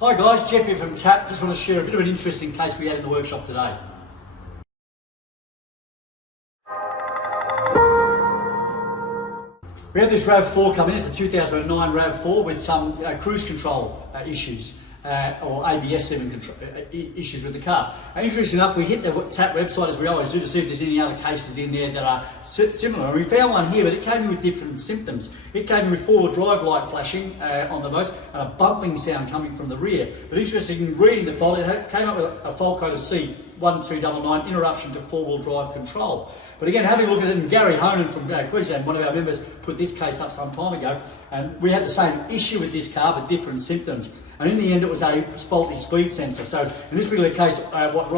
Hi guys, Jeff here from TaT. Just want to share a bit of an interesting case we had in the workshop today. We had this RAV4 come in. It's a 2009 RAV4 with some cruise control issues. Or ABS even issues with the car. And interesting enough, we hit the TaT website as we always do to see if there's any other cases in there that are similar. And we found one here, but it came in with different symptoms. It came in with four-wheel drive light flashing on the most and a bumping sound coming from the rear. But interesting, in reading the fault, it came up with a fault code of C1299, interruption to four-wheel drive control. But again, having a look at it, and Gary Honan from Queensland, one of our members, put this case up some time ago, and we had the same issue with this car, but different symptoms. And in the end, it was a faulty speed sensor. So in this particular case, what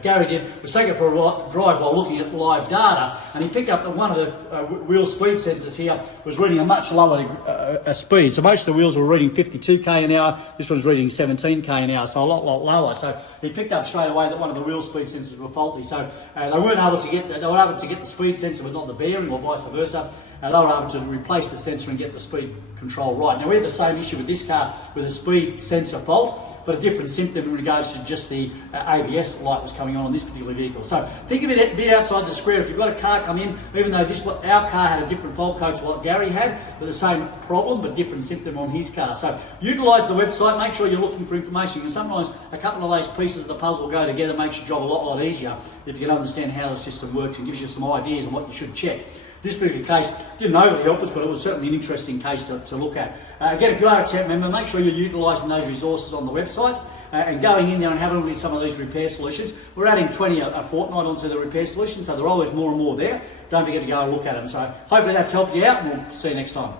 Gary did was take it for a drive while looking at live data, and he picked up that one of the wheel speed sensors here was reading a much lower speed. So most of the wheels were reading 52k an hour. This one's reading 17k an hour, so a lot lower. So he picked up straight away that one of the wheel speed sensors were faulty. So they weren't able to get the speed sensor, but not the bearing, or vice versa. They were able to replace the sensor and get the speed control right. Now we had the same issue with this car with a speed sensor fault, but a different symptom in regards to just the ABS light was coming on this particular vehicle. So think of it a bit outside the square. If you've got a car come in, even though our car had a different fault code to what Gary had, with the same problem but different symptom on his car. So utilise the website, make sure you're looking for information, and sometimes a couple of those pieces of the puzzle go together, makes your job a lot easier if you can understand how the system works and gives you some ideas on what you should check. This particular case didn't overly help us, but it was certainly an interesting case to look at. Again, if you are a TaT member, make sure you're utilising those resources on the website and going in there and having a look at some of these repair solutions. We're adding 20 a fortnight onto the repair solutions, so there are always more and more there. Don't forget to go and look at them. So hopefully that's helped you out, and we'll see you next time.